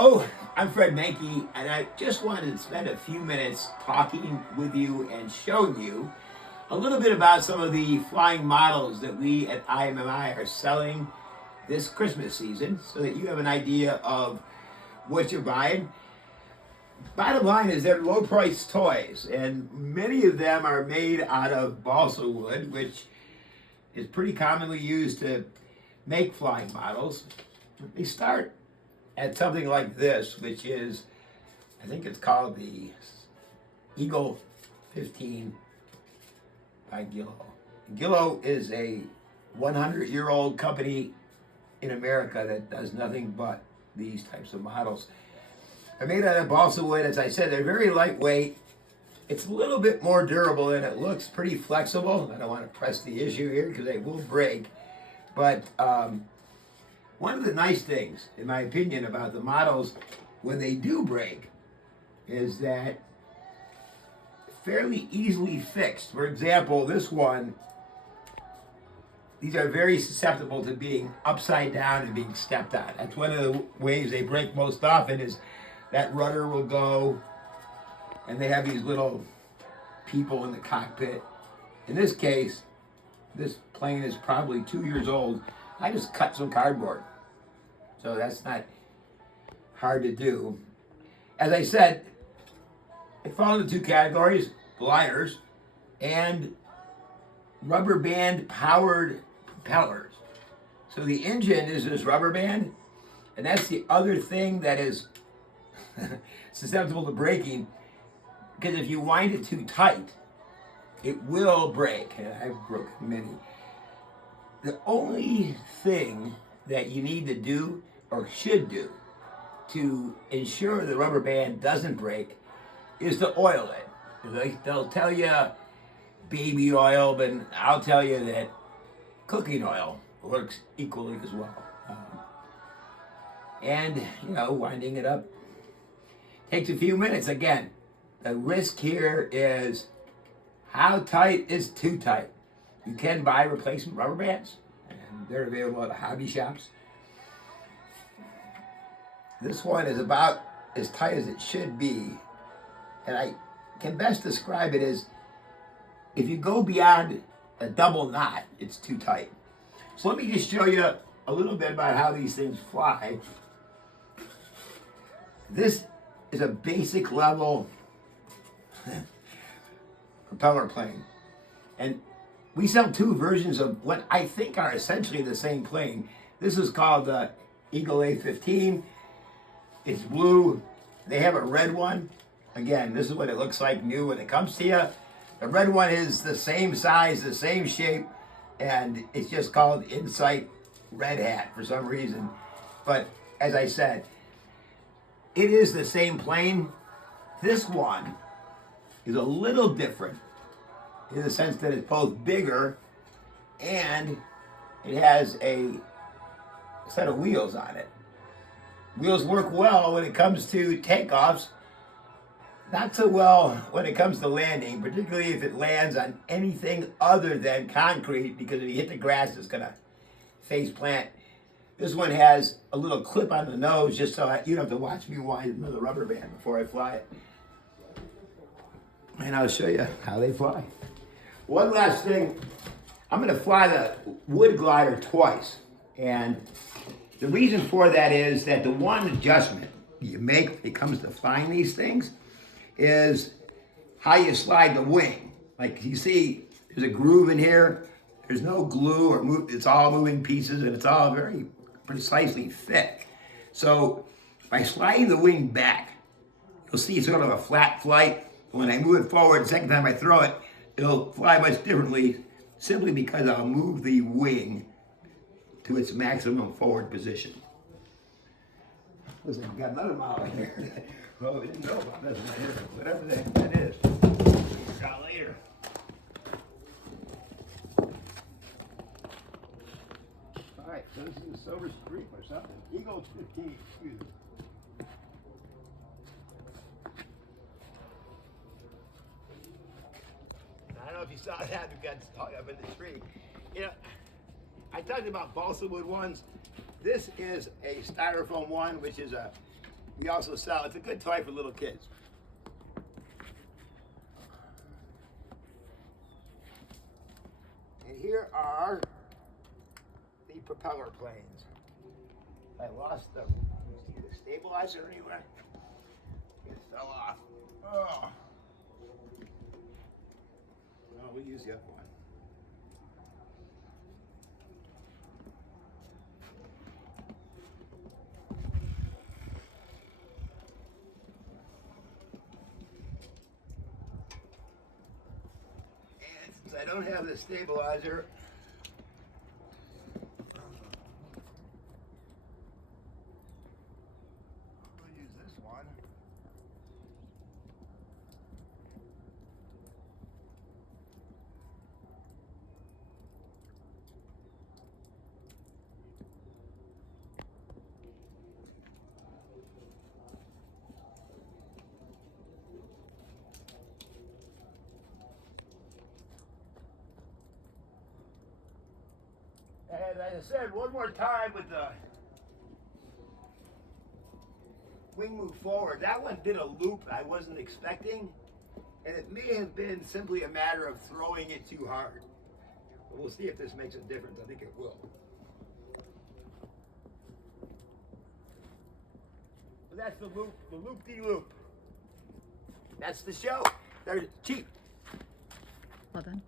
Hello, I'm Fred Mahnke, and I just wanted to spend a few minutes talking with you and showing you a little bit about some of the flying models that we at IMMI are selling this Christmas season so that you have an idea of what you're buying. Bottom line is they're low price toys, and many of them are made out of balsa wood, which is pretty commonly used to make flying models. They start at something like this, which is, I think it's called the Eagle 15 by Gillo. Gillo is a 100-year-old company in America that does nothing but these types of models. They're made out of balsa wood. As I said, they're very lightweight. It's a little bit more durable than it looks, pretty flexible. I don't want to press the issue here because they will break. But one of the nice things, in my opinion, about the models when they do break is that fairly easily fixed. For example, this one, these are very susceptible to being upside down and being stepped on. That's one of the ways they break most often is that rudder will go and they have these little people in the cockpit. In this case, this plane is probably 2 years old. I just cut some cardboard. So that's not hard to do. As I said, it falls into two categories, gliders and rubber band powered propellers. So the engine is this rubber band, and that's the other thing that is susceptible to breaking, because if you wind it too tight, it will break. And I've broken many. The only thing that you need to do or should do to ensure the rubber band doesn't break is to oil it. They'll tell you baby oil, but I'll tell you that cooking oil works equally as well. And, winding it up takes a few minutes. Again, the risk here is how tight is too tight. You can buy replacement rubber bands, and they're available at hobby shops. This one is about as tight as it should be, and I can best describe it as if you go beyond a double knot, it's too tight. So let me just show you a little bit about how these things fly. This is a basic level propeller plane, and we sell two versions of what I think are essentially the same plane. This is called the Eagle A15. It's blue. They have a red one. Again, this is what it looks like new when it comes to you. The red one is the same size, the same shape, and it's just called Insight Red Hat for some reason. But as I said, it is the same plane. This one is a little different in the sense that it's both bigger and it has a set of wheels on it. Wheels work well when it comes to takeoffs, not so well when it comes to landing, particularly if it lands on anything other than concrete, because if you hit the grass, it's going to face plant. This one has a little clip on the nose just so you don't have to watch me wind another rubber band before I fly it. And I'll show you how they fly. One last thing, I'm going to fly the wood glider twice. And the reason for that is that the one adjustment you make when it comes to flying these things is how you slide the wing. Like you see, there's a groove in here. There's no glue or move. It's all moving pieces, and it's all very precisely fit. So by sliding the wing back, you'll see sort of a flat flight. When I move it forward, the second time I throw it, it'll fly much differently simply because I'll move the wing to its maximum forward position. Listen, I've got another model here. Well, we didn't know about this one here, whatever the heck that is. Figure out later. All right, so this is a Silver Streak or something. Eagle 15, excuse me. I don't know if you saw that, we got stuck up in the tree. I talked about balsa wood ones. This is a styrofoam one, which is a we also sell. It's a good toy for little kids. And here are the propeller planes. I lost them. See the stabilizer anywhere? It fell off. Oh. No, we'll use the other one. And since I don't have the stabilizer, I'll use this one. And as I said, one more time with the wing move forward. That one did a loop I wasn't expecting, and it may have been simply a matter of throwing it too hard. But we'll see if this makes a difference. I think it will. But that's the loop-de-loop. That's the show. There's cheap. Well done.